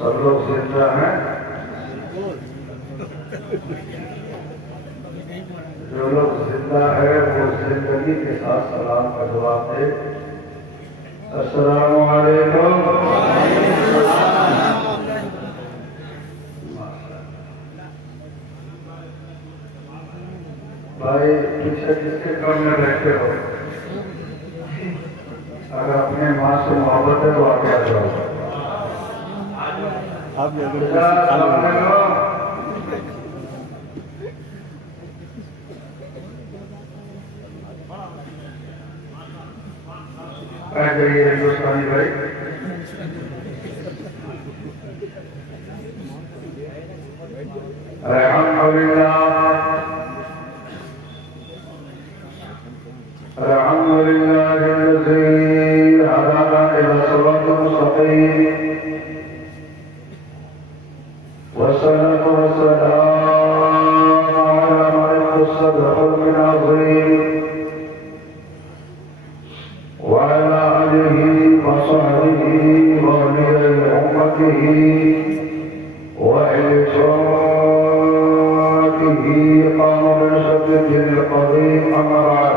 सब लोग जिंदा हैं। जो लोग जिंदा है वो जिंदगी के साथ सलाम का जवाब दे। अस्सलामु अलैकुम। भाई पीछे किसके काम में बैठे हो? अगर अपने माँ से मोहब्बत है तो आगे आ जाओ। बैठ जाइए हिंदुस्तानी भाई। अल्हम्दुलिल्लाह अल्हम्दुलिल्लाहिल्लज़ी हदाना इला सिरातिल मुस्तक़ीम वस्सलातु वस्सलामु अला मन सदक़ल मिन अज़ीम व अला आलिहि व सहबिहि व अहली उम्मतिहि व इल्तिफ़ातिहि क़ाम बिशद्दिल क़दीम अम्मा बाद।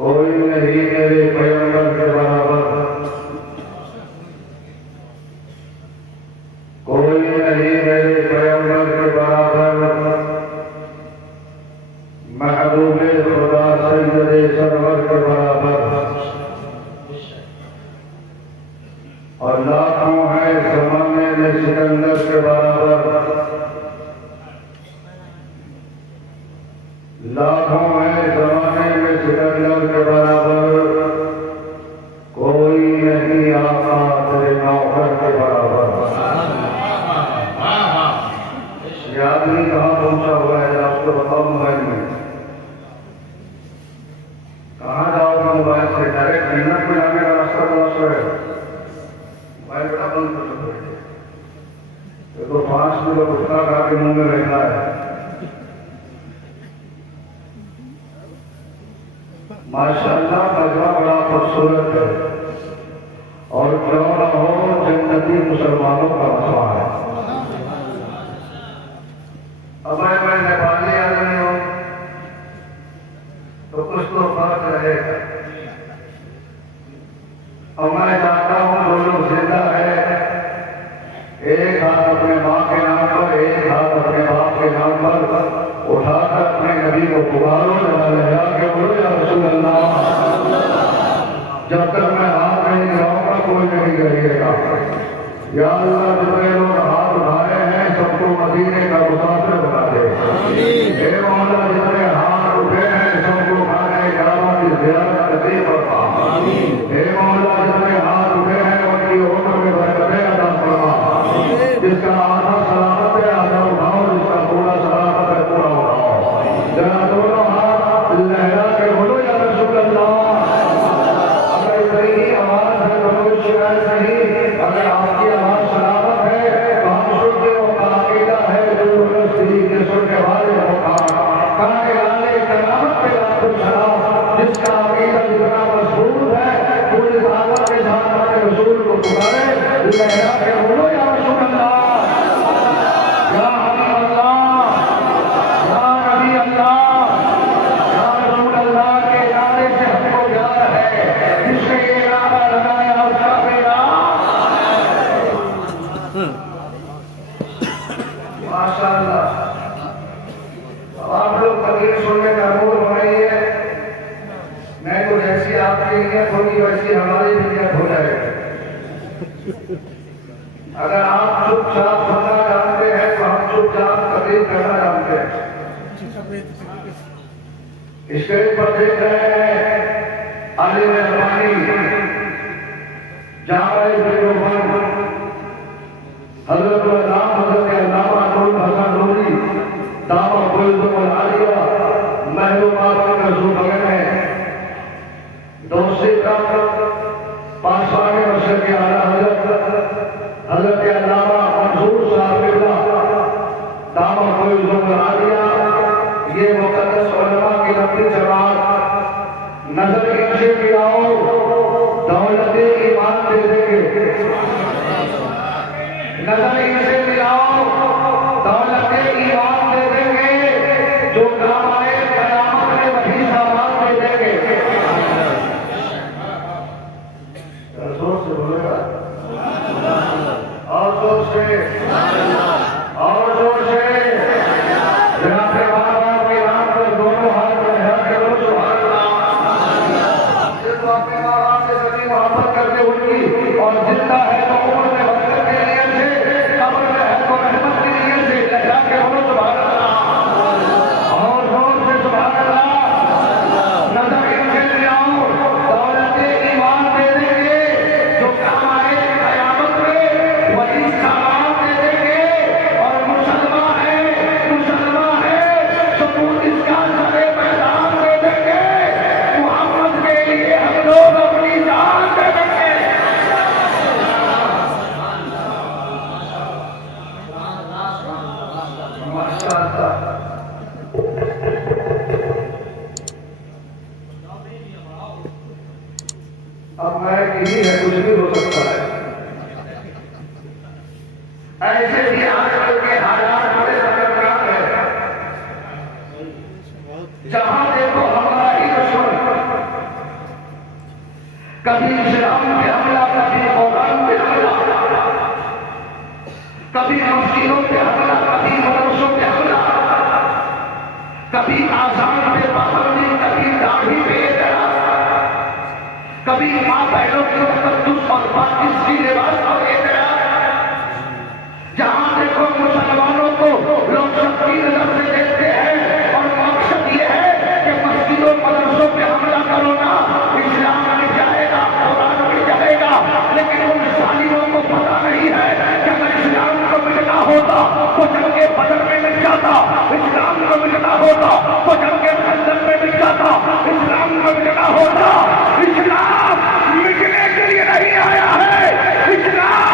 कोई नहीं मेरे पैगंबर के बराबर, कोई नहीं मेरे पैगंबर के बराबर, महबूबे खुदा सैयदे सरवर के बराबर, और लाखों है जमाने में सिकंदर के बराबर, लाखों है जमाने में सिकंदर के बराबर, कोई नहीं आका तेरे नौकर के बराबर। ये आदमी कहाँ पहुंचा हुआ है आपको बताओ। मोबाइल में कहाँ जाओगे? मोबाइल से डायरेक्ट मिनट में आने का रास्ता बहुत है। मोबाइल बड़ा बंद कर सकते हैं तो 5 मिनट गुटखा खा के मुंह में रहना है। माशाअल्लाह मजमा बड़ा खूबसूरत है और क्यों न हो जन्नती मुसलमानों का मजमा है। अब मैं नेपाली आदमी हूँ तो कुछ तो फर्क रहेगा। और मैं चाहता हूँ जो लोग जिंदा है एक हाथ अपने माँ के नाम पर, एक हाथ अपने बाप के नाम पर उठाकर अपने नबी को पुकारो, के बोलो या रसूल अल्लाह। जब तक मैं हाथ नहीं गिराऊंगा कोई नहीं गिरेगा। या अल्लाह जितने लोग हाथ उठाए हैं सबको मदीने का मुसाफिर बना दे। हे मौला जितने हाथ उठे हैं सबको खाने काबा की ज़ियारत नसीब फरमा। हे मौला जितने हाथ उठे हैं उनकी उम्र में बरकतें अता फरमा। जिसका आधा सलामत है आधा उठाओ, जिसका पूरा सलामत है पूरा उठाओ। जरा दोनों हाथ लहरा के बोलो या रसूल अल्लाह। अगर इतनी आवाज है तो कोई शिकायत नहीं। अगर आपकी आवाज सलामत है तो हम सुनते हो का अकीदा है जो के सुनने वाले होगा के लाले सलामत के लाख सलाम। जिसका अकीदा जितना मजबूत है पूरी ताकत के साथ अपने रसूल को पुकारे, लहरा के बोलो या रसूल अल्लाह, या हबीब अल्लाह, या नबी अल्लाह, या रसूल अल्लाह के नारे से हमको प्यार है। जिसने ये नारा लगाया उसका बेड़ा। माशाअल्लाह आप लोग तकरीर सुनने का मूड बनाइए। मैं तो जैसी आपकी नीयत होगी वैसी हमारी भी नीयत हो जाएगी। अगर आप चुपचाप सुनना जानते हैं तो हम चुपचाप तकलीफ करना जानते हैं। स्टेज पर देख रहे हैं अली रहमानी, जहां हजरत नाम हजरत अल्लामा नूर हसन नूरी दामा बुलबुल आलिया महबूब बाबा का सुबह में दोषी का पांचवां वर्ष के आला हजरत अल्लामा मंसूर साहब दामा बुलबुल आलिया, ये मुकद्दस उलमा की लंबी जमात नजर इनसे भी आओ, दौलत ईमान दे देंगे। नजर इनसे भी आओ, दौलत ईमान दे देंगे। जो काम आए कयामत में वही सामान दे देंगे। जोर से बोलेगा और जोर से और जोर से जनाब बाबा के नाम पर दोनों हाथ में हाथ करो, सुभान अल्लाह। सिर्फ अपने माँ बाप से सभी मोहब्बत करके उनकी, और जिंदा है तो उम्र में बरकत के लिए से, कब्र में है तो रहमत के लिए से, लगा के बोलो सुभान अल्लाह और जोर से सुभान अल्लाह। नजर इनसे ले आओ, दौलत ईमान दे देंगे। जो काम आए कयामत में वही सामान दे देंगे। और मुसलमान है सबूत इसका सारे मैदान दे देंगे। मोहम्मद के लिए हम लोग अपनी जान दे देंगे। अब मैं यही है, कुछ भी हो सकता है। ऐसे भी आजकल के हालात बड़े खतरनाक है। जहां देखो हमारा ही दुश्मन, कभी इस्लाम पे हमला, कभी कुरान पे हमला, कभी मस्जिदों पे हमला, कभी मदरसों पे हमला, कभी आजान पे पाबंदी, कभी दाढ़ी पे एतराज, कभी माँ बहनों की तकद्दुस और पाकिस्तानी लिबास और एतराज। जहां देखो मुसलमानों को लोग शक्ति नजर से देखते हैं और मकसद ये है कि मस्जिदों मदरसों पे हमला करो ना, इस्लाम मिट जाएगा, कुरान मिट जाएगा। लेकिन उन जालिमों को पता नहीं है कि अगर इस्लाम को मिटना होता तो जंगे बदर में मिट जाता, इस्लाम को मिटना होता तो जंगे खंदक में मिट जाता, इस्लाम को मिटना होता। इस्लाम मिटने के लिए नहीं आया है, इस्लाम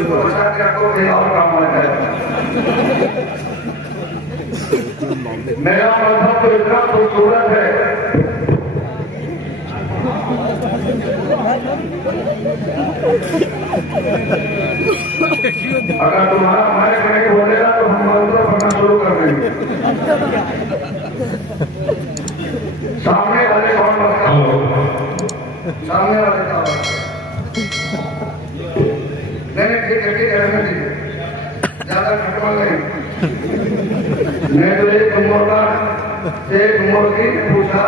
इसको बचा के रखो, कहीं और काम आ जाए। मेरा मजहब तो इतना खूबसूरत है, अगर तुम्हारा हमारे नहीं बोलेगा तो हम मंत्र पढ़ना शुरू कर देंगे। सामने वाले कौन बता हो? सामने वाले क्या हो? नहीं ठीक है, ठीक है, रहने दीजिए, ज्यादा खटवा नहीं। मैं तो एक मुर्गी ने पूछा,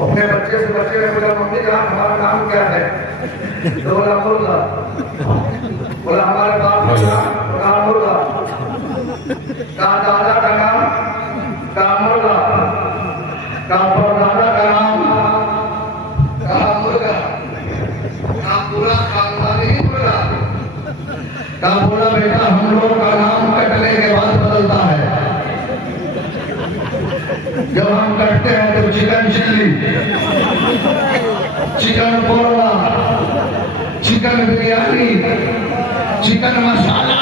अपने बच्चे से बच्चे ने बोला, मम्मी का हमारा नाम क्या है? तो बोला मुर्गा। बोला हमारे बाप का नाम मुर्गा। कहा दादा का नाम? कहा मुर्गा। कहा परदादा का नाम? कहा मुर्गा। कहा पूरा खानदान ही मुर्गा। कहा बोला बेटा हम लोग का नाम कटने के बाद बदलता है। जब हम कटते हैं तो chicken chilli, chicken korma, chicken biryani, chicken masala.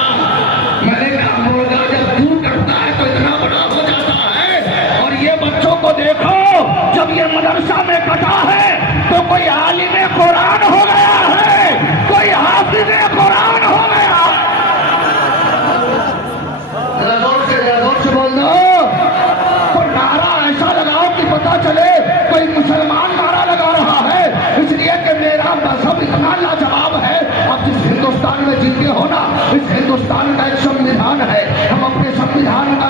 मैंने कहा मुर्गा जब दूध कटता है तो इतना बड़ा हो जाता है। और ये बच्चों को देखो, जब ये मदरसा में कटा है तो कोई आलिम कुरान हो गया है, कोई हाफिज कुरान हो गया। जोर से बोल दो, कोई नारा ऐसा लगाओ कि पता चले कोई मुसलमान नारा लगा रहा है। इसलिए कि मेरा मजहब इतना लाजवाब है। आप जिस हिंदुस्तान में जीते हो ना, इस हिंदुस्तान का एक संविधान है। हम अपने संविधान का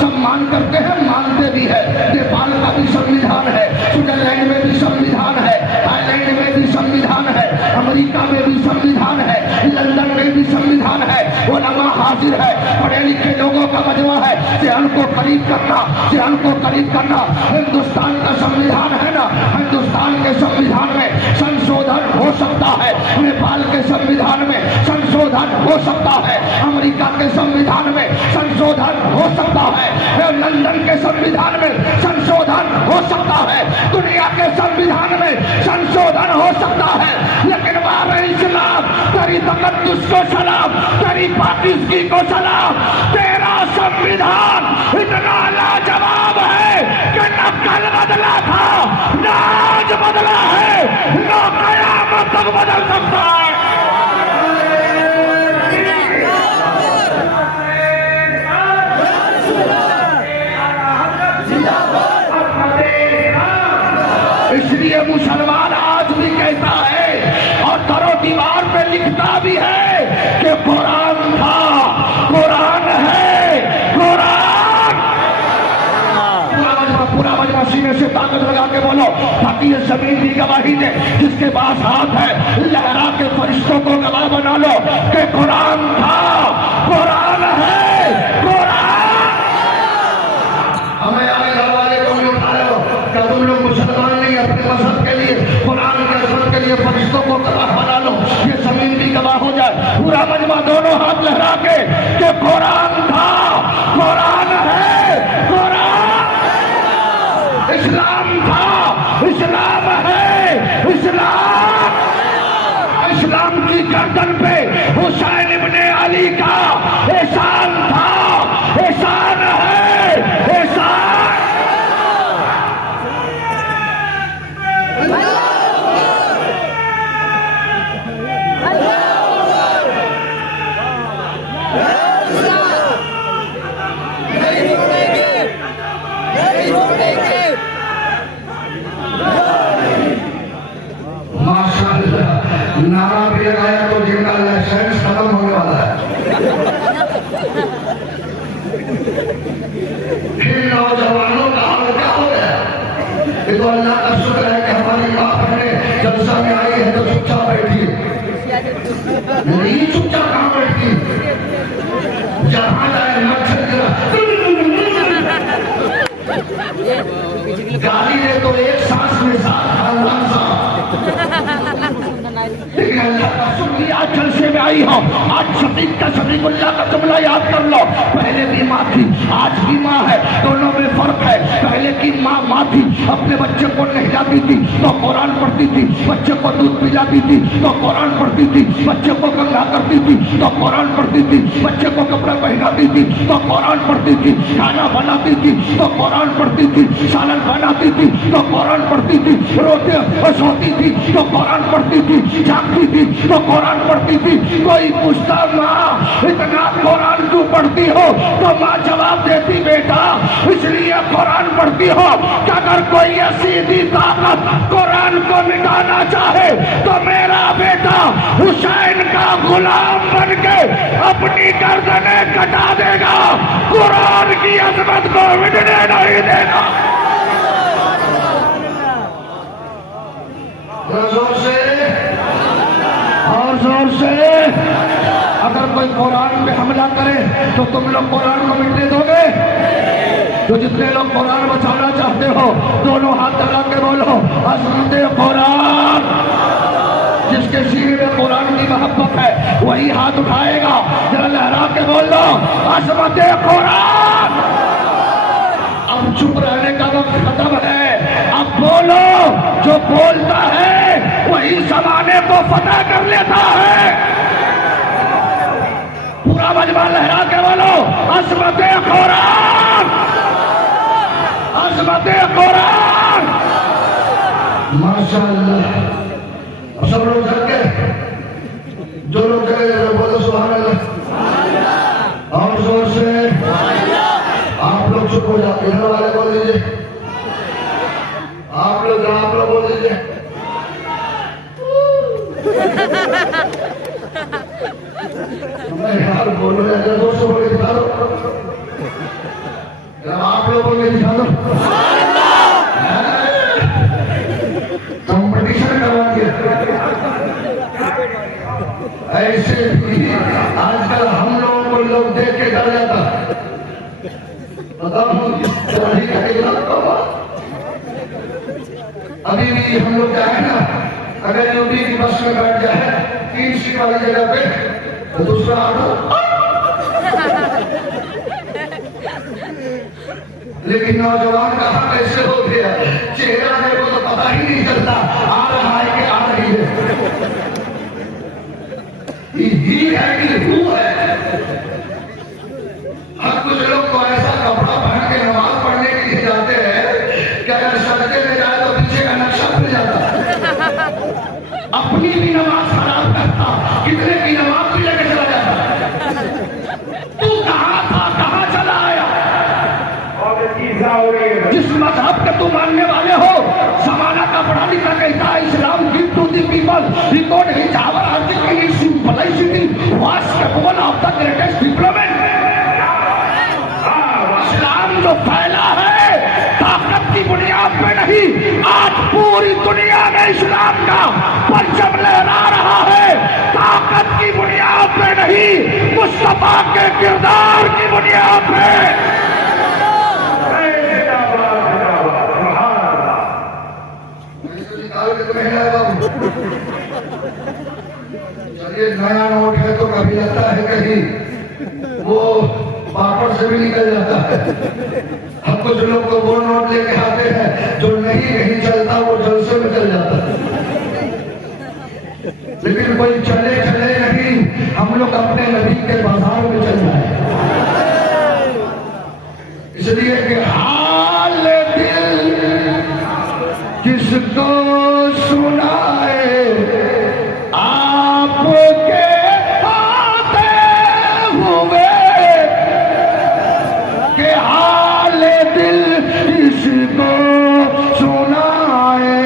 सम्मान करते हैं, मानते भी है। नेपाल का भी संविधान है, स्विट्जरलैंड में भी संविधान है, थाईलैंड में भी संविधान है, अमेरिका में भी संविधान है, लंदन में भी संविधान है। उलमा हाजिर है, पढ़े लिखे लोगों का मजमा है। सियान को करीब करना, सियान को करीब करना। हिंदुस्तान का संविधान है ना, हिंदुस्तान के संविधान में संशोधन हो सकता है, नेपाल के संविधान में संशोधन हो सकता है, अमेरिका के संविधान में संशोधन हो सकता है, लंदन के संविधान में संशोधन हो सकता है, दुनिया के संविधान में संशोधन हो सकता है। लेकिन बाबे इस्लाम, तेरी तकद्दुस को सलाम, तेरी पाकिस्तानी को सलाम। तेरा संविधान इतना लाजवाब है कि न कल बदला था, न आज बदला है, न कयामत तक बदल सकता है। इसलिए मुसलमान आज भी कहता है और दरो दीवार पे लिखता भी है कि कुरान था, कुरान है, कुरान। पूरा मजमा सीने से ताकत लगा के बोलो, ताकि ये जमीन भी गवाही दे। जिसके पास हाथ है लहरा के फरिश्तों को गवाह बना लो कि कुरान था, कुरान है, कुरान। हमें आगे वाले को भी उठा लो, क्या तुम लोग मुसलमान नहीं अपने मजहब के लिए, कुरान के अजमत के लिए फरिश्तों को गवाह बना लो, ये जमीन भी गवाह हो जाए। पूरा मजमा दोनों हाथ लहरा के कि कुरान था, कुरान है, कुरान। इस्लाम था, इस्लाम है, इस्लाम। इस्लाम की गर्दन पे हुसैन इब्ने अली का एहसान था, एहसान है, एहसान। नारा भी लगाया तो जिनका लाइसेंस खत्म होने वाला है। फिर नौजवानों का हाल क्या हो गया? ये तो अल्लाह का शुक्र है कि हमारी माँ बहने जलसा में आई है तो चुपचाप बैठी है। नहीं चुपचाप कहाँ बैठती, जहाँ जाए मच्छर गिरा गाली दे तो एक सांस में साथ लेकिन अल्लाह का शुक्रिया जलसे में आई आई हो। आज शफीक का शफीकुल्लाह का जुमला याद कर लो। पहले भी माँ थी, आज भी माँ है, दोनों में फर्क है। पहले की माँ थी, अपने बच्चे को नहलाती थी तो कुरान पढ़ती थी, बच्चे को दूध पिलाती थी तो कुरान पढ़ती थी, बच्चे को गंगा करती थी तो कुरान पढ़ती थी, बच्चे को कपड़ा पहनाती थी तो कुरान पढ़ती थी, खाना बनाती थी तो कुरान पढ़ती थी, सालन बनाती थी तो कुरान पढ़ती थी, रोते और सोती थी तो कुरान पढ़ती थी, जागती थी तो कुरान पढ़ती थी। कोई पूछता माँ इतना कुरान क्यों पढ़ती हो, तो माँ जवाब देती बेटा इसलिए कुरान पढ़ती हो कि अगर कोई सीधी ताकत कुरान को मिटाना चाहे तो मेरा बेटा हुसैन का गुलाम बन के अपनी गर्दनें कटा देगा, कुरान की अजमत को मिटने नहीं देगा। जोर से और जोर से अगर कोई कुरान पे हमला करे तो तुम लोग कुरान को मिटने दोगे? तो जितने लोग कुरान बचाना चाहते हो दोनों हाथ लगा के बोलो अज़मते कुरान। जिसके सीने में कुरान की मोहब्बत है वही हाथ उठाएगा, जरा लहरा के बोलो अज़मते कुरान। अब चुप रहने का वक्त खत्म है, अब बोलो। जो बोलता है वही जमाने को फतह कर लेता है। पूरा मजमा लहरा के बोलो अज़मते कुरान, अज़मते कुरान। माशाअल्लाह। अब सब लोग करके जो लोग करेंगे बोलो सुभान अल्लाह। और जोर से आप लोग चुप हो जाते हैं, वाले बोल दीजिए। आप लोग बोल दीजिए। यार बोलो यार, दोस्तों बोल के दिखा दो। आप लोग बोल के दिखा दो। कंपटीशन करवाएंगे ऐसे भी। आजकल हम लोगों को लोग देख के डर जाता, अभी भी हम लोग क्या है ना, अगर यूपी की बस में बैठ जाए 3 सीट वाली जगह पे तो दूसरा ऑटो, लेकिन नौजवान का कैसे हो गया, चेहरा देखो तो पता ही नहीं चलता आ रहा है कि आ रही है, ही है कि हू है। हर कुछ लोग तो ऐसा कपड़ा पहन के नमाज पढ़ने के लिए जाते हैं कि अगर सजदे में जाए तो पीछे का नक्शा खुल जाता, अपनी भी नमाज खराब करता, कितने की नमाज भी लेके चला जाता। तू कहाँ था, कहाँ चला आया? जिस मजहब के तू मानने वाले हो, जमाना का पढ़ा लिखा कहता है Islam give to the people, record his our article in simplicity was capable of the greatest diplomat. Islam जो फैला है ताकत की बुनियाद पे नहीं, आज पूरी दुनिया में इस्लाम का परचम लहरा रहा है, ताकत की बुनियाद पे नहीं, मुस्तफा के किरदार की बुनियाद पे। चलिए नया नोट है तो कभी लगता है कहीं वो पापड़ से भी निकल जाता है। हम कुछ लोग तो वो नोट लेके आते हैं जो नहीं चलता, वो जलसे में चल जाता है। लेकिन कोई चले चले नहीं, हम लोग अपने नबी के बाजार में चल जाए, इसलिए कि हाल दिल किसको सुनाए, आपके आते हुए के हाल दिल किसको सुनाए,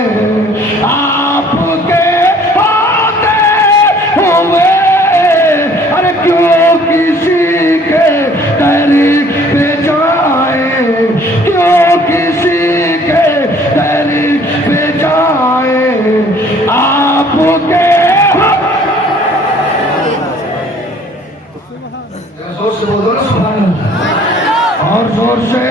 आपके आते हुए। अरे क्यों किसी के तारीफ पे जाए, क्यों किसी के तारीफ पे जाए, आपके जोर से बोलो ना सुभान अल्लाह। और जोर से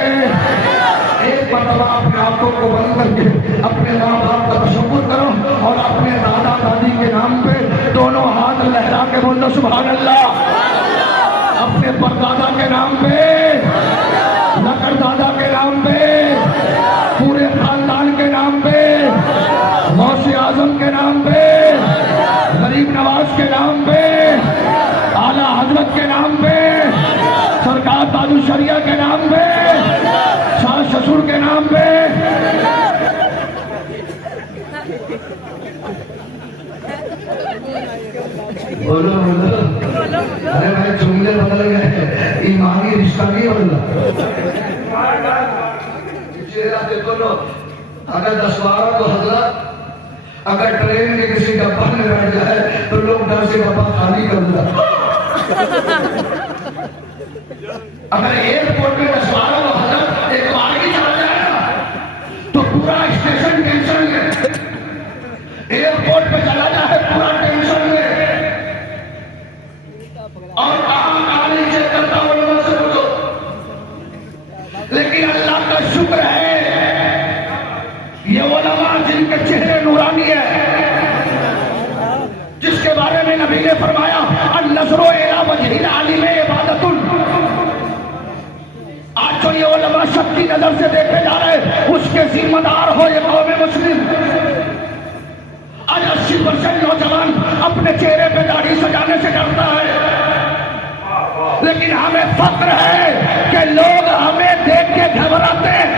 एक मरतबा अपने आंखों को बंद करके अपने माँ बाप का तशक्कुर करो और अपने दादा दादी के नाम पे दोनों हाथ लहरा के बोलो सुभान अल्लाह। अपने परदादा के नाम पे, नकर दादा के नाम पे, पूरे खानदान के नाम पे, गौसे आजम के नाम पे, गरीब नवाज के नाम पे, आला हजरत के नाम पे, सरकार ताजु शरिया के नाम पे, सास ससुर के नाम पे, बोलो बोलो। अरे भाई जुमले बदल गए, ईमानी रिश्ता नहीं बदला। चेहरा देखो लो, अगर 10-12 को हजरत अगर ट्रेन के किसी डब्बा में बैठ जाए तो लोग डर से डब्बा खाली कर दिया। अगर एयरपोर्ट में 10-12 को हजरत एक बार ही चला जाएगा तो पूरा स्टेशन टेंशन में, एयरपोर्ट पे चला जाए पूरा टेंशन में, और कहां नीचे करता उलमा से पूछो। लेकिन अल्लाह का शुक्र है ये उलमा जिनके चेहरे नूरानी है, जिसके बारे में नबी ने फरमाया अन-नज़्रु इला वजहिल आलिम इबादतुन। आज जो ये उलमा सबकी नजर से देखे जा रहे उसके जिम्मेदार हो ये कौम मुस्लिम। आज 80% नौजवान अपने चेहरे पे दाढ़ी सजाने से डरता है, लेकिन हमें फक्र है कि लोग हमें देख के घबराते हैं।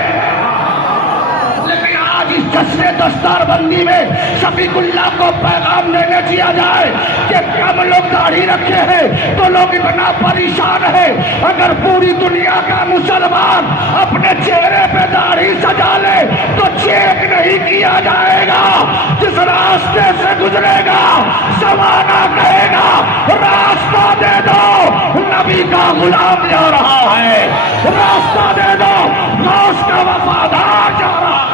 लेकिन आज इस जश्न दस्तारबंदी में शफीकुल्लाह को पैगाम देने दिया जाए कि कम लोग दाढ़ी रखे हैं तो लोग इतना परेशान है। अगर पूरी दुनिया का मुसलमान अपने चेहरे पे दाढ़ी सजा ले तो चेक नहीं किया जाएगा। जिस रास्ते से गुजरेगा जमाना कहेगा रास्ता दे दो, नबी का गुलाम जा रहा है, रास्ता दे दो, गौस का वफादार जा रहा है।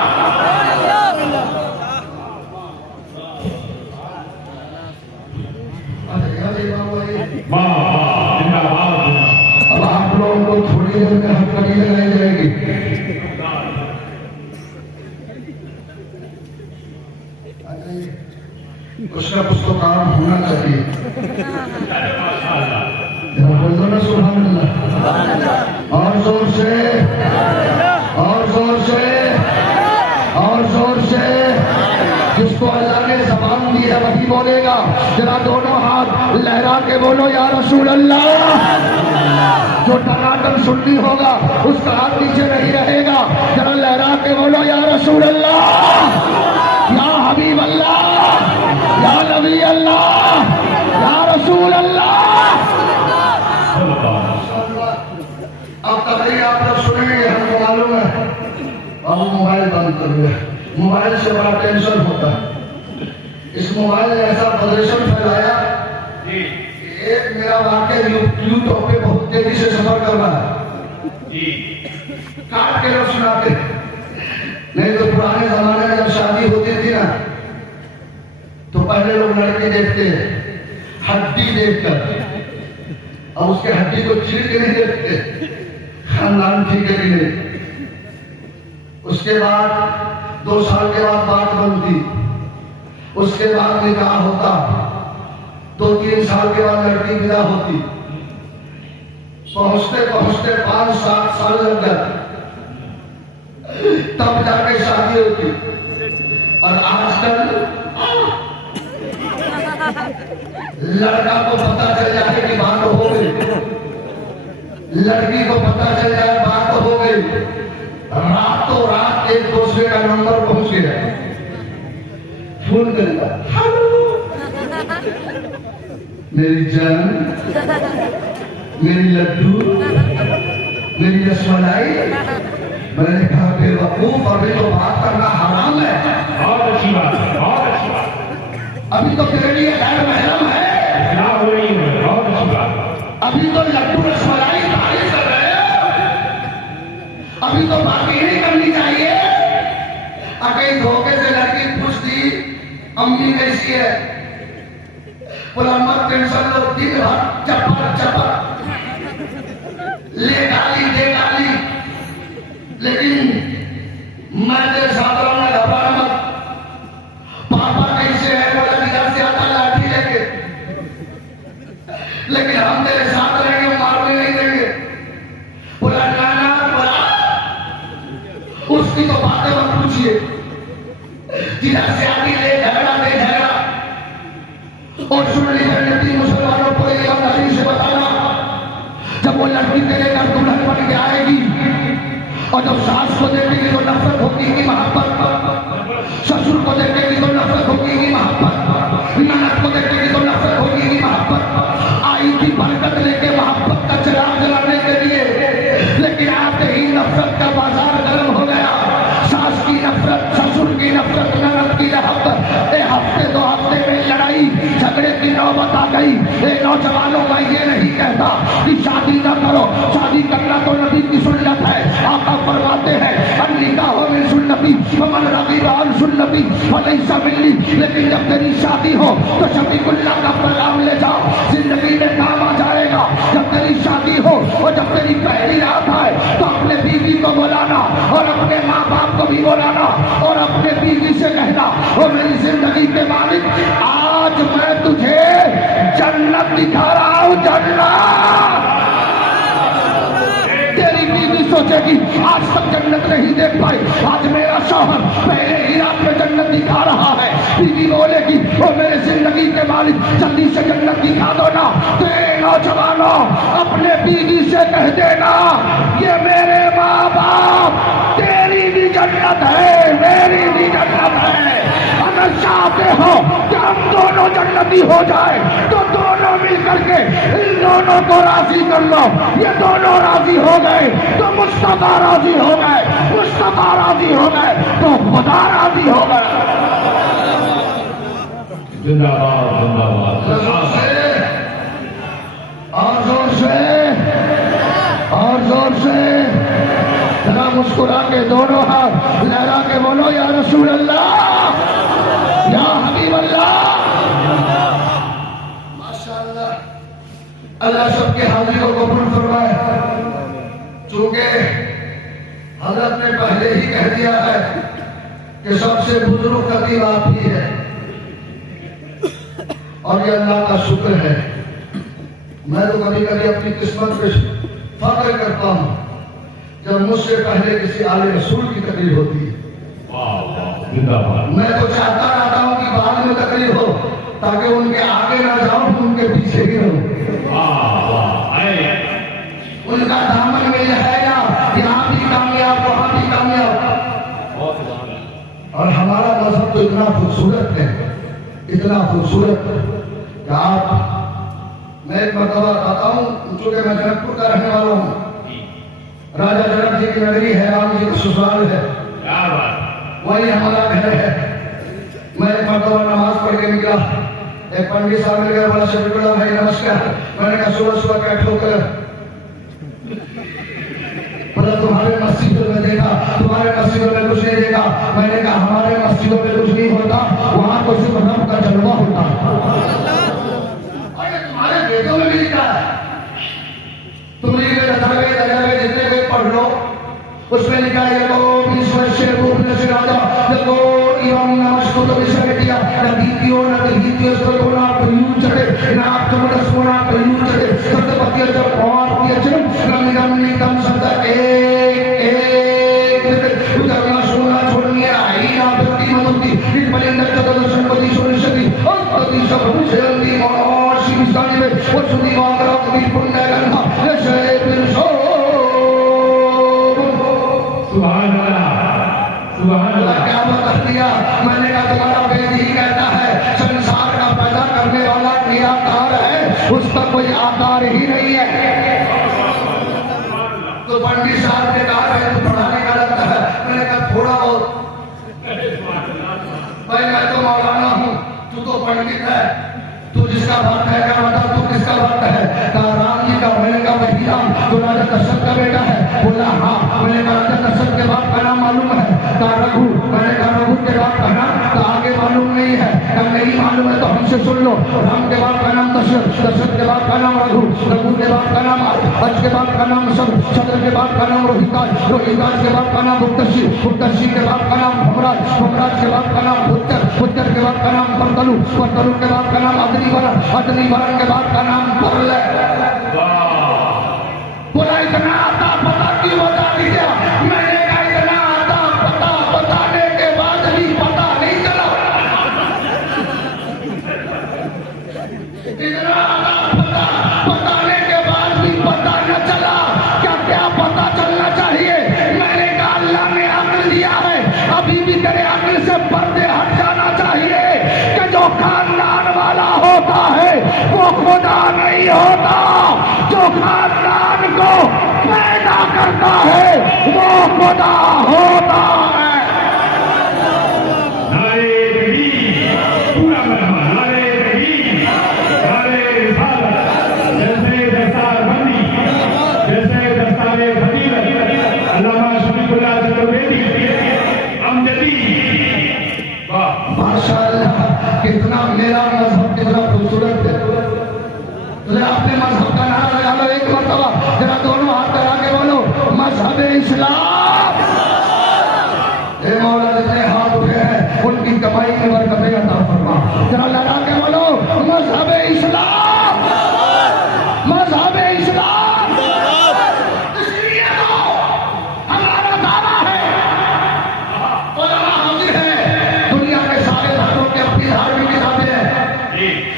अब आप लोगों को थोड़ी देर में हथकड़ी लगाई जाएगी। कुछ ना कुछ तो काम होना चाहिए। बोल दो ना सुभान अल्लाह, और जोर से, और जोर से, और जोर से। जिसको अल्लाह ने ज़बान दी है वही बोलेगा। जरा दोनों हाथ लहरा के बोलो या रसूल अल्लाह। जो टनाटन सुन्नी होगा उसका हाथ नीचे नहीं रहेगा। जरा लहरा के बोलो या रसूल अल्लाह, या हबीब अल्लाह, या नबी अल्लाह, या रसूल अल्लाह। अब तक आप लोग सुनेंगे, हमको मालूम है। अब मोबाइल बंद कर दिया, मोबाइल से बड़ा टेंशन होता है। इस मोबाइल ने ऐसा प्रदर्शन फैलाया, एक मेरा वाक्य यूट्यूब पे बहुत तेजी से सफर कर रहा है, काट के लोग सुनाते। नहीं तो पुराने जमाने में जब शादी होती थी ना तो पहले लोग लड़की देखते हड्डी देखकर, और उसके हड्डी को चीर के नहीं देखते, खानदान ठीक है कि नहीं। उसके बाद 2 साल के बाद बात बनती, उसके बाद निकाह होता, 2-3 साल के बाद लड़की विदा होती, पहुंचते पहुंचते 5-7 साल लग जाते, तब जाके शादी होती। और आजकल लड़का को पता चल जाए कि बात हो गई, लड़की को पता चल जाए बात हो गई, रातों रात एक दूसरे का नंबर पहुंच गया, फोन करेगा, मेरी जान, मेरी लड्डू, मेरी रसमलाई। मैंने कहा बेवकूफ, अभी तो बात करना हराम है। बहुत अच्छी बात है, बहुत अच्छी बात। अभी तो तेरे लिए गैर महरम है, क्या हो रही है, बहुत अच्छी बात। अभी तो लड्डू रसमलाई तारीफ कर रहे हैं, अभी तो बाकी नहीं करनी चाहिए। अगर धोखे से लड़की पूछती अम्मी कैसी है, बोला मत टेंशन लो, दिन भर चपर चपर ले गाली दे गाली, लेकिन मैं तेरे साथ रहना, घबराना मत। पापा कैसे पूछिए, जिधर से आती ले झगड़ा दे झगड़ा। और सुन ली जन्नती मुसलमानों को एक नबी से बताना, जब वो लड़की तेरे घर दुल्हन बन के आएगी और जब सास को देखेगी तो नफरत होगी कि मोहब्बत, ससुर को देखेगी तो नफरत होगी कि मोहब्बत, ननद को देखेगी तो नफरत होगी कि मोहब्बत। आई थी बरकत लेके मोहब्बत का चिराग जलाने के लिए, लेकिन आते ही नफरत का बाजार गर्म हो गया। सास की नफरत, ससुर की नफरत, ननद की मोहब्बत, एक हफ्ते दो हफ्ते में लड़ाई झगड़े की नौबत आ गई। नौजवानों का ये नहीं कहता कि शादी ना करो, शादी करना तो नबी की सुन्नत है। आका फरमाते हैं निकाह हो मिन सुन्नती वमन रगीब अन सुन्नती फलैसा मिन्नी। लेकिन जब तेरी शादी हो तो शफीकुल्लाह का पैगाम ले जाओ, जिंदगी में काम आ जाएगा। जब तेरी शादी हो और जब तेरी पहली रात आए तो अपने बीवी को बुलाना और अपने माँ बाप को भी बुलाना और अपने बीवी से कहना, ओ मेरी जिंदगी के मालिक, आज मैं तुझे जन्नत दिखा रहा हूँ, जन्नत। तेरी बीवी सोचेगी आज तक जन्नत नहीं देख पाई, आज मेरा शौहर पहले ही रात में जन्नत दिखा रहा है। बीवी बोलेगी, ओ मेरे जिंदगी के मालिक, जल्दी से जन्नत दिखा दो ना। तो नौजवानों, अपने बीवी से कह देना, ये मेरे माँ बाप, तेरी भी जन्नत है, मेरी भी जन्नत है। अगर चाहते हो कि हम दोनों जन्नती हो जाए तो दोनों मिल करके इन दोनों को राजी कर लो। ये दोनों राजी हो गए तो मुस्तफा राजी हो गए, मुस्तफा राजी हो गए तो खुदा राजी हो गए। जिंदाबाद जिंदाबाद। और जोर से, और जोर से जरा मुस्कुरा के दोनों हाथ लहरा के बोलो, या रसूल अल्लाह, या हबीब अल्लाह। माशाअल्लाह, अल्लाह सबके हाजिर को कबूल फरमाए। चूंकि हजरत ने पहले ही कह दिया है कि सबसे बुजुर्ग खतीब आप ही है, और ये अल्लाह का शुक्र है। मैं तो कभी कभी अपनी किस्मत पे फख्र करता हूँ जब मुझसे पहले किसी आले रसूल की तकलीफ होती है। जिंदाबाद। मैं तो चाहता रहता हूँ कि बाद में तकलीफ हो ताकि उनके आगे ना जाऊं, उनके पीछे ही रहूं। उनका दामन में रहेगा, यहाँ भी कामयाब, वहां भी कामयाब। और हमारा मजहब तो इतना खूबसूरत है, इतना खूबसूरत कि आप, मैं एक मरतबा बताता हूँ, चूंकि मैं जनकपुर का रहने वाला हूँ, राजा जनक जी की नगरी है, राम जी का ससुराल है, वही हमारा घर है। मैं एक मरतबा नमाज पढ़ के निकला, एक पंडित साहब मिल गया, बोला शफीकुल्लाह भाई नमस्कार। मैंने कहा सुबह सुबह क्या ठोकर, बोला तुम्हारे मस्जिदों में देखा, तुम्हारे मस्जिदों में कुछ नहीं देखा। मैंने कहा हमारे मस्जिदों में कुछ नहीं होता, वहां तो सिर्फ रब का जलवा होता। तुम्हारे वेदों में भी लिखा है, तुम जितने भी पढ़ लो उसमें लिखा है क्या बता दिया। मैंने कहा तुम्हारा वेद ही कहता है संसार का पैदा करने वाला निराकार है, उसका कोई आकार ही नहीं है। तो पंडित साहब ने कहा है तो पढ़ाने का लगता है। मैंने कहा थोड़ा बहुत, भाई मैं तो मौलाना हूँ, तू तो पंडित है, तू जिसका भक्त है क्या बता, तू किसका भक्त है? कहा राम जी का। मैंने कहा वही राम तो राजा दशरथ का बेटा है? बोला हाँ। मैंने कहा राजा दशरथ के बाप का नाम मालूम है? कहा रघु। मैंने कहा रघु के बाप का नाम तो आगे मालूम नहीं है? कहा नहीं मालूम है तो हमसे सुन लो। राम के बाप का नाम दशरथ, दशरथ के बाप का नाम रघु, रघु के बाप का नाम अज के बाप का नाम शद्र, शद्र के बाप का नाम रोहिताज, रोहिताज के बाप का नाम भुक्तशी, भुक्तशी के बाप का नाम भमराज, भमराज के बाप का नाम पुत्र, पुत्र के बाप का नाम परतलु, परतलु के बाप का नाम अग्निवरण, अग्निवरण के बाप का नाम परलय। बोला इतना आता पता क्यों बता दीजिए? मैंने कहा इतना आता पता बताने नहीं होता। जो खानदान को पैदा करता है वो खुदा होता है। नारे तकबीर, पूरा मरहबा, नारे तकबीर, नारे रिसालत, जैसे दस्तारबंदी, जैसे दस्तारे फजीलत, अल्लामा शफीकुल्लाह चतुर्वेदी, अमजदी, वाह माशाअल्लाह, कितना मेरा मजहब कितना खूबसूरत है। जरा अपने मजहब का नारा लगा लो एक मरतबा, जरा दोनों हाथ लगा के बोलो मजहब इस्लाम। हे मौला जितने हाथ उठे हैं उनकी कमाई में बरकतें अता फरमा। जरा लगा के बोलो मजहब इस्लाम, मजहब इस्लाम। इसलिए तो हमारा दावा है, उलमा हाजिर है, दुनिया के सारे धर्मों की अपनी धार्मिक किताबें हैं,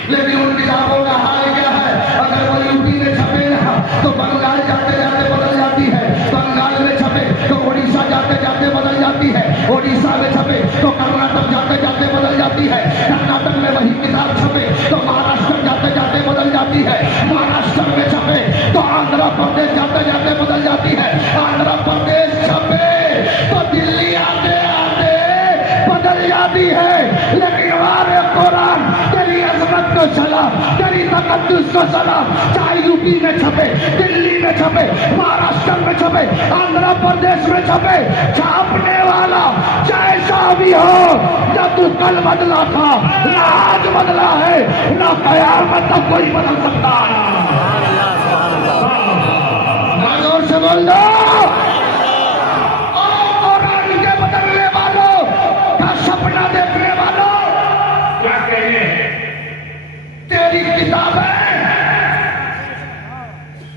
लेकिन उन किताबों का हाल क्या है? अगर वो यूपी में छपे ना तो बंगाल जाते जाते बदल जाती है, बंगाल में छपे तो उड़ीसा जाते जाते बदल जाती है, उड़ीसा में छपे तो कर्नाटक जाते जाते बदल जाती है, कर्नाटक में वही किताब छपे तो महाराष्ट्र जाते जाते बदल जाती है, महाराष्ट्र में छपे तो आंध्र प्रदेश जाते जाते बदल जाती है, आंध्र प्रदेश छपे तो दिल्ली आते आते बदल जाती है। लेकिन हमारे कुरान तेरी अजमत को सलाम, तेरी तकद्दुस को सलाम, चाहे यूपी में छपे, दिल्ली में छपे, महाराष्ट्र में छपे, आंध्र प्रदेश में छपे, छापने वाला जैसा भी हो, न तू कल बदला था, न आज बदला है, न कयामत तक कोई बदल सकता है। जोर से बोल दो, कुरान के बदलने वालों का सपना देखने वालों, क्या कहेंगे? तेरी किताबें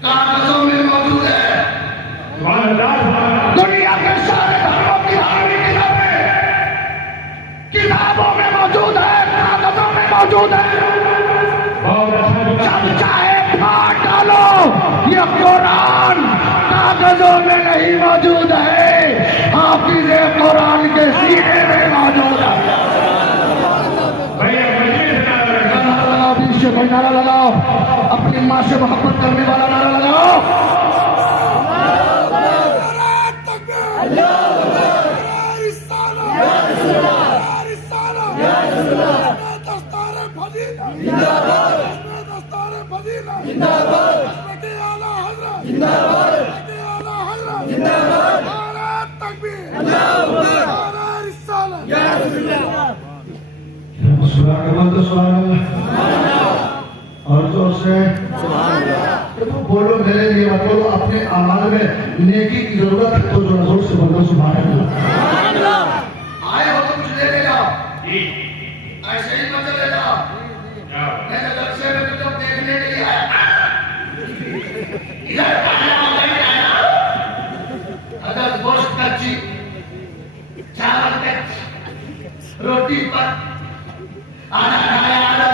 कागजों में मौजूद है। सुभान अल्लाह, सुभान अल्लाह। दुनिया के सारे धर्मों की धार्मिक किताबें किताबों में मौजूद है, कागजों में मौजूद है। बहुत अच्छा जुमला। जब चाहे फाड़ डालो, ये कुरान कागजों में नहीं मौजूद है, हाफिज़ कुरान के सीने में मौजूद है। भैया मजलिस में नारा लगा। नारा लगाओ, बीच से कोई नारा लगाओ, अपनी माँ से मोहब्बत करने वाला नारा लगाओ। और जोर से तो बोलो, मेरे लिए मत बोलो, अपने अमाल में नेकी की जरूरत है तो जोर से बोलो सुभान अल्लाह। आए हो तो कुछ लेने का, जी, ऐसे ही मत चले जाओ। क्या? मैं तो जब से मैं तुझको देखने के लिए आया, इधर खाने वाला ही आया। अगर गोश्त कच्ची, चावल कच्ची, रोटी पर आना खाया आना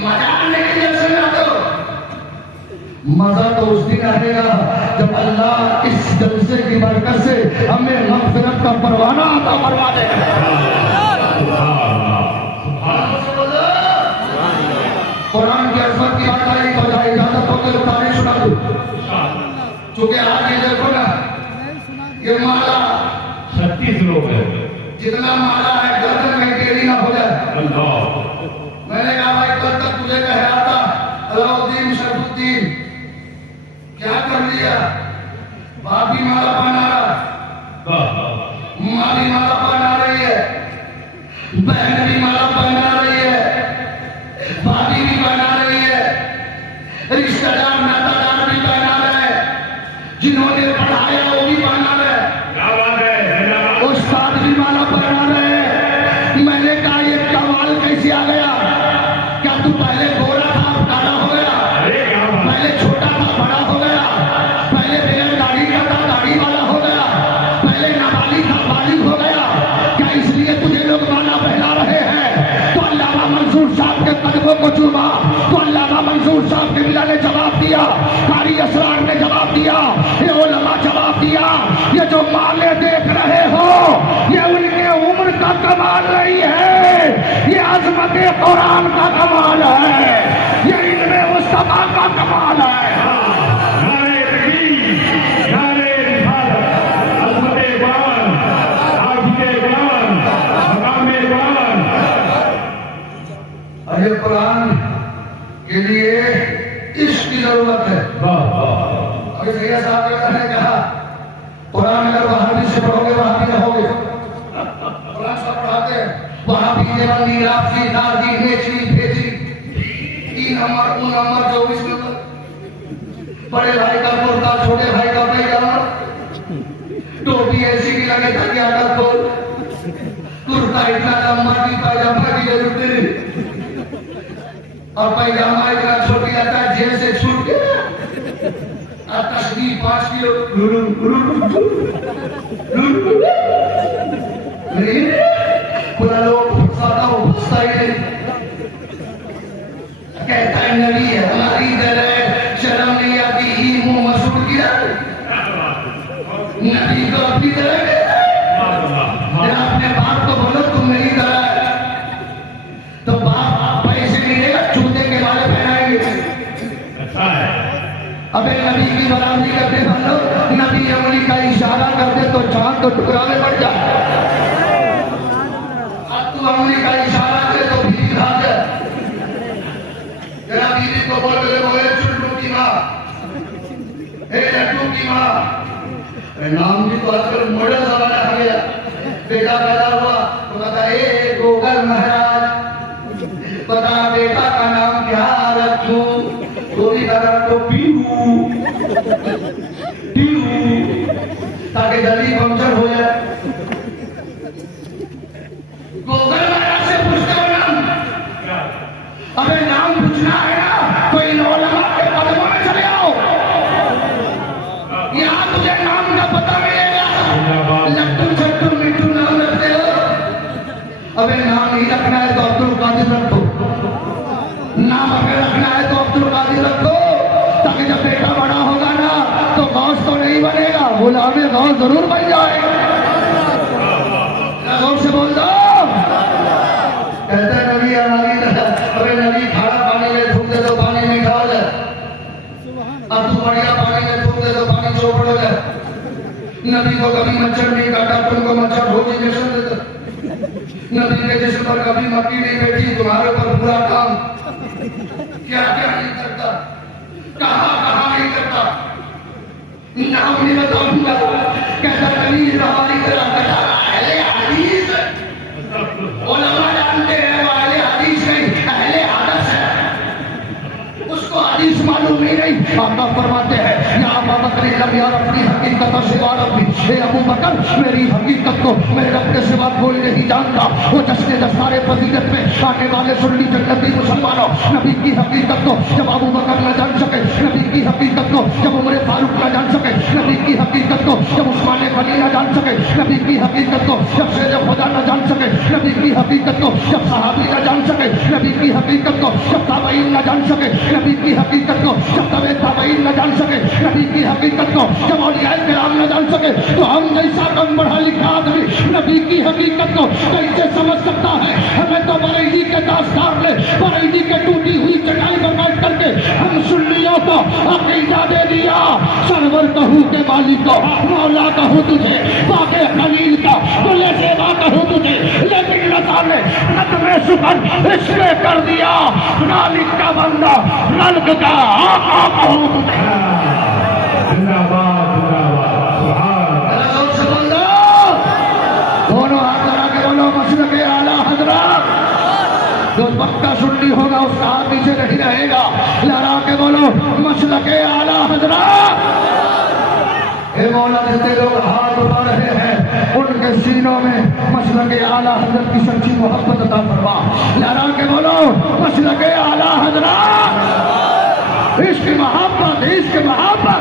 मजा आने के लिए सुना दो। मजा तो उस दिन आएगा जब अल्लाह इस जलसे की बरकत से हमें मग़फ़िरत का परवाना अता फरमा देगा। कुरान की अज़मत की बात आई तो इजाजत हो तो तारीफ सुना दूं। चूंकि आज ये देखो ना, ये माला 36 लोग हैं। जितना माला है गर्दन में टेढ़ी ना हो जाए। अल्लाह, मैंने कहा भाई कल तक तुझे कह रहा था अलाउद्दीन शरफुद्दीन, क्या कर लिया? भाभी माला पहना रहा, माँ भी माला पहना रही है, बहन भी माला पहना रही है, भाभी भी पहना रही है, रिश्तेदार नातादार भी पहना रहे हैं, जिन्होंने पढ़ाया वो भी पहना रहे, क्या बात है? जिंदाबाद। उस्ताद भी माला पहना रहे हैं। मैंने कहा ये कमाल कैसे आ गया? क्या तू पहले गोरा था अब काला हो गया? अरे क्या बात है? पहले छोटा था बड़ा हो गया? पहले बगैर दाढ़ी का था दाढ़ी वाला हो गया? पहले नाबालिग था बालिग हो गया? क्या इसलिए तुझे लोग माला पहना रहे हैं? तो अल्लामा मंसूर साहब के कदमों को चूमा, तो अल्लामा मंसूर साहब के बिला ने जवाब दिया, कारी असरार ने जवाब दिया, ये उलमा जवाब दिया। ये जो माले देख रहे हो ये उनके उम्र का कमाल नहीं है, ये अजमत के कुरान का कमाल है, ये इल्मे मुस्तफा का कमाल है। नारे तकबीर, नारे रिसालत, अज़मते कुरान, आशिक़े कुरान, मक़ामे कुरान। अरे कुरान के लिए इश्क की जरूरत है। अभी भैया साहब ने कहा कुरान अगर वहां से पढ़ोगे वहां भी रहोगे। कुरान सब पढ़ाते हैं, वहां भी देवानी राफी नाजी नेची भेजी 3 नंबर 2 नंबर 24 नंबर, बड़े भाई का कुर्ता छोटे भाई का पैजामा, टोपी ऐसी की लगे ताकि आकर खोल, कुर्ता इतना लंबा की पैजामा की जरूरत नहीं, और पैजामा इतना छोटी आता है जेब से छूट गया। तस्वीर 5 किलो पूरा लोग कहता है नबी है हमारी तरह, शर्म नहीं आती ही मुंह मसूर किया नबी को अपनी तरह अपने बाप को बोलो तुम मेरी तरह है, तो बाप पैसे मिलेगा जूते के वाले पहनाएंगे। अबे नबी की बराबरी करते बंदो, नबी उंगली का इशारा करते तो चांद तो टुकड़ा में पड़ जाए। अब तू उंगली का इशारा करे तो भी खा जाए। तेरा बीवी को बोल रहे बोले चुट्टू की माँ, हे लट्टू की माँ, नाम भी तो आजकल मॉडल जमाना आ गया। बेटा पैदा हुआ तो कहता हे गोगल महाराज बता बेटा का नाम क्या रखूं, तो भी कहा तो पीहू ताकि जल्दी पंक्चर हो जाए। गोगल महाराज से पूछते हो नाम, अबे नाम पूछना है ना तो इन उलमा के कदमों में चले आओ, यहाँ तुझे नाम का पता मिलेगा। लट्टू छट्टू मिट्टू नाम रखते हो, अबे नाम नहीं रखना है तो अब्दुल कादिर रखो, नाम अगर रखना है तो अब्दुल कादिर रखो, ताकि जब बेटा बड़ा होगा ना तो गौस तो नहीं बनेगा, गुलाम गौस जरूर बन जाएगा। गौर से बोल दो, कहते हैं नबी हमारी अबे नबी खारा पानी में थूक दे तो पानी नहीं खा जाए, अब तू बढ़िया पानी में थूक दे तो पानी चौपड़ हो जाए। नबी को कभी मच्छर नहीं काटा, तुमको मच्छर भोजी इंजेक्शन देता। नबी के जिस्म पर कभी मक्खी नहीं बैठी, तुम्हारे ऊपर पूरा काम क्या क्या नहीं करता, कहाँ नहीं करता, नाम नहीं बताऊंगा। कहता नबी हमारी तरह अहले हदीस, उलमा जानते हैं वो अहले हदीस नहीं अहले हदस है, उसको हदीस मालूम ही नहीं। आका फरमाते हैं या अबू बकर लम यार अपनी हकीकत और सिवा रब्बी, हे अबू बकर मेरी हकीकत को मेरे रब के सिवा कोई नहीं जानता। वो जश्न दस्तारे फजीलत में आने वाले सुन्नी जन्नती मुसलमानों, नबी की हकीकत को जब अबू बकर न जान सके, नबी की हकीकत को जब उमर फारूक न जान सके, नबी की हकीकत को जब उस्मान गनी न जान सके, नबी की हकीकत को जब शेर खुदा न जान सके, नबी की हकीकत को जब सहाबी न जान सके, नबी की हकीकत को जब ताबईन न जान सके, नबी की हकीकत को जब तबे ताबईन न जान सके, नबी की हकीकत को जब औलियाए किराम न जान सके, तो हम जैसा कम बढ़ा लिखा आदमी नबी की हकीकत को कैसे समझ सकता है। हमें तो बरेली के दास्तार ले, बरेली के टूटी हुई चटाई पर बैठ करके हम सुन्नियों को अकीदा दे दिया। सरवर कहूँ के मालिक को, मौला कहूँ तुझे, बाके खलील का बोले सेवा कहूँ तुझे, लेकिन लता ने नत्मे सुखन इसमें कर दिया। नालिक का बंदा नल्क का आका कहूँ तुझे। जिंदाबाद जिंदाबाद सुभान दोनों हाथ लगा के बोलो मशरक़े आला हज़रत। जो पक्का सुन्नी होगा उसका हाथ नीचे नहीं रहेगा, लहरा के बोलो मशरक़े आला हज़रत। हे मौला जितने लोग हाथ उठा रहे हैं उनके सीनों में मशरक़े आला हज़रत की सच्ची मोहब्बत अता फरमा। लहरा के बोलो मशरक़े आला हज़रत। इश्क मोहब्बत, इश्क मोहब्बत,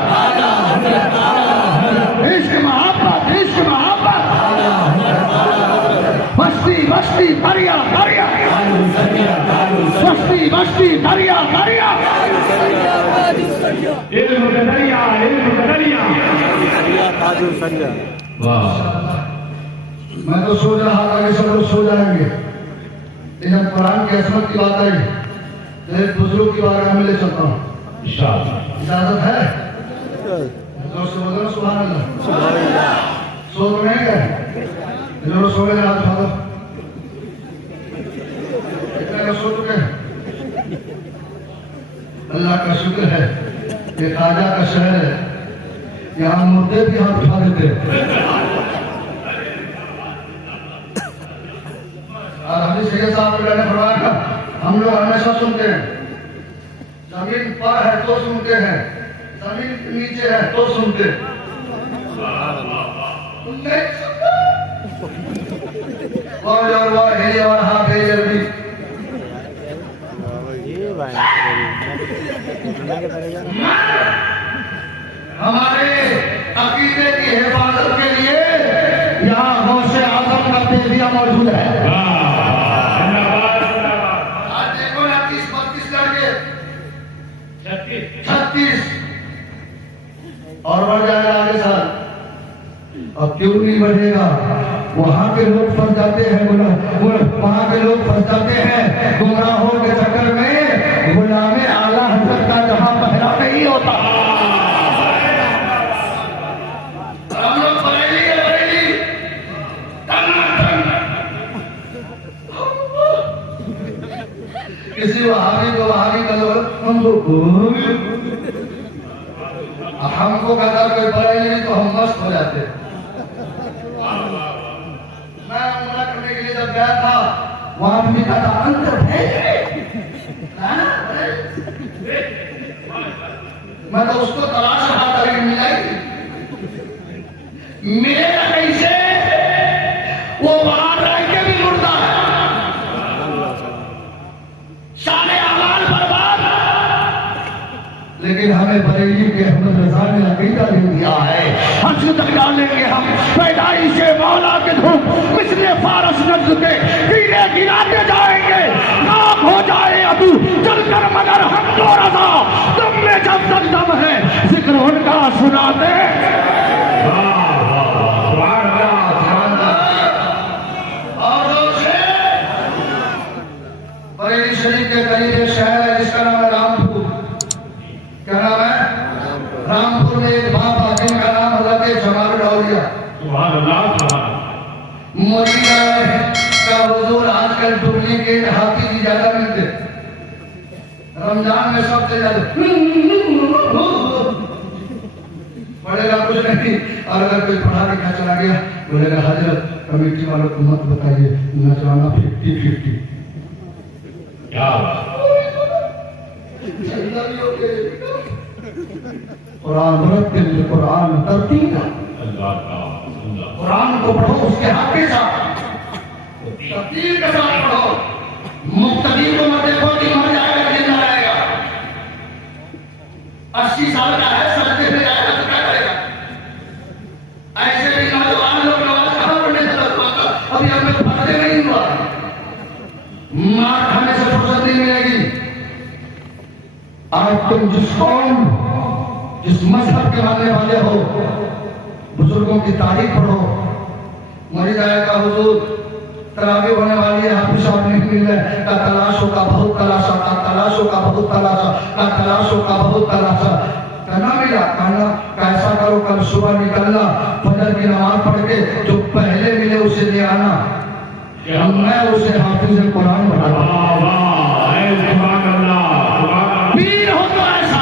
इश्क मोहब्बत, इश्क मोहब्बत। बस्ती बस्ती दरिया दरिया, बस्ती बस्ती दरिया दरिया, इल्म का दरिया, इल्म का दरिया। वाह, मैं तो सो रहा था कि सब लोग सो जाएंगे, लेकिन कुरान की असमत की बात आई तो एक बुजुर्ग की बात में ले चलता हूँ। इजाजत है? जोर से बोलो ना सुभान अल्लाह। सो तो नहीं गए? जरूर सो गए। हाथ उठा दो। इतने लोग सो चुके हैं। अल्लाह का शुक्र है कि खाजा का शहर है, यहाँ मुर्दे भी हाथ उठा देते हैं। और हमें शेख साहब ने फरमाया था, हम लोग हमेशा सुनते हैं, जमीन पर है तो सुनते हैं, जमीन नीचे है तो सुनते हैं। नहीं सुनते। और है और हाँ बेजल्दी हमारे अकीदे की हिफाजत के लिए यहाँ गौसे आजम का तेजिया मौजूद है। आज देखो ना 30-32 लड़के 36 और बढ़ जाएगा आगे साल। अब क्यों नहीं बढ़ेगा? वहां के लोग फंस जाते हैं, वहां के लोग फंस जाते हैं गुमराहों के चक्कर में। गुलामे आला हजरत का जहां पहरा नहीं होता। हम लोग बरेली है, बरेली किसी वहाबी को वहाबी का लोग हमको कहता कोई बरेली तो हम मस्त हो जाते। मैं उम्र करने के लिए जब गया था वहां भी लिखा था अंतर है। मैं तो उसको तलाश रहा था लेकिन मिला ही मिलेगा कैसे? वो वहां रह के भी मुर्दा है। सारे अमाल बर्बाद। लेकिन हमें बरेली के अहमद रजा ने अकीदा दे दिया है, हसरत डालेंगे हम पैदाई से मौला के धूप पिछले फारस नज्द के कीड़े गिराते जाएंगे। नाक हो जाए अबू चलकर मगर हम तो रजा, तुम में जब तक दम है जिक्र उनका सुनाते। बरेली शरीफ के करीब एक शहर है जिसका नाम है रामपुर। क्या नाम है? रामपुर में एक बाबा जिनका नाम हज़रत जमाल औलिया मोदी का हुजूर आजकल डुप्लीकेट हाथी की ज्यादा मिलते। रमजान में सबसे ज्यादा पढ़ेगा कुछ नहीं, और अगर कोई पढ़ा लिखा चला गया बोलेगा हजरत कमेटी वालों को मत बताइए नजराना 50-50। कुरान कुरान तरतीब, कुरान को पढ़ो उसके हक के साथ, तरतीब के साथ पढ़ो। मुक्तदी को मत देखो कि मर जाएगा जिंदा रहेगा। 80 साल का है सजदे में जाएगा तो क्या करेगा? ऐसे भी नौजवान लोग नमाज कहाँ पढ़ने चला था? अभी हमें फर्दे नहीं हुआ, मार खाने से फुर्सत नहीं मिलेगी। आज तुम जिस कौम जिस मजहब के मानने वाले हो बुजुर्गों की तारीफ पढ़ो। मरी जाएगा हुजूर तरावी होने वाली है, हाफिज साहब नहीं मिल रहे का तलाशों का बहुत तलाशा, का तलाशों का बहुत तलाशा, का तलाशों का बहुत तलाशा। कहना मिला कहना कैसा करो कल सुबह निकलना फजर की नमाज पढ़ के जो पहले मिले उसे ले आना। मैं उसे हाफिज कुरान बनाता। पीर हो तो ऐसा,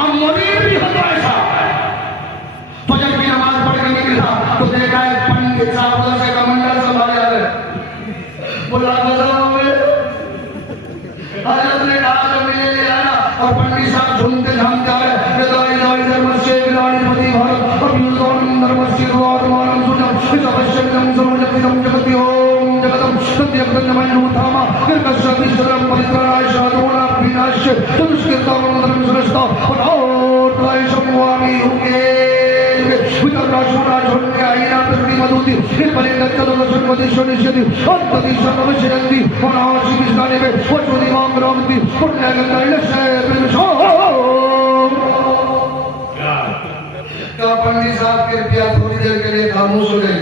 अब मुरीद भी हो तो ऐसा। फजर की नमाज पढ़ के निकला तो देखा है पंडित साहब से कमंडल संभाले आ गए। बोला हजरत ने कहा जो मिले ले आना, और पंडित साहब झूमते झामते आ रहे। पंडित साहब कृपया थोड़ी देर के लिए खामोश हो गए।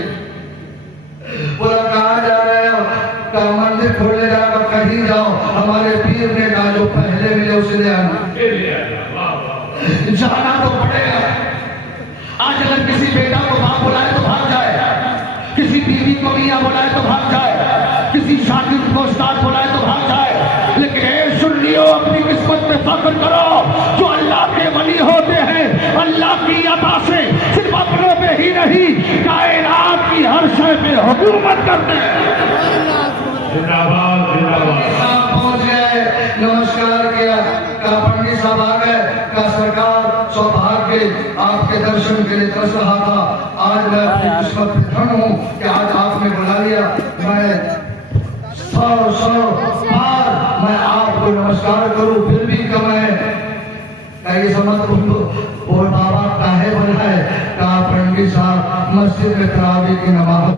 बोला कहाँ जा रहे हो? का मंदिर खोलने जाओ, कहीं जाओ, हमारे पीर ने कहा जो पहले मिले उसे ले आना। जाना तो पड़ेगा। आज अगर किसी बेटा को बाप बुलाए तो भाग जाए, किसी बीवी को मियां बुलाए तो भाग जाए, किसी शादी को उस्ताद बुलाए तो भाग जाए, लेकिन ए सुन लियो, अपनी किस्मत में फख्र करो। जो अल्लाह के वली होते हैं अल्लाह की अता से सिर्फ अपनों पे ही नहीं, कायनात की हर शय पे हुकूमत करते हैं। जिंदाबाद जिंदाबाद। पहुंच गए, नमस्कार किया, का पंडित साहब आ गए, का सरकार सौभाग्य आपके दर्शन के लिए तरस रहा था। आज मैं अपनी किस्मत पे धन्य हूँ कि आज आपने बुला लिया। मैं सौ बार मैं आपको नमस्कार करूं, फिर भी कम है। ये समझ और बाबा काहे बनाए, का पंडित साहब मस्जिद में तरावी की नमाज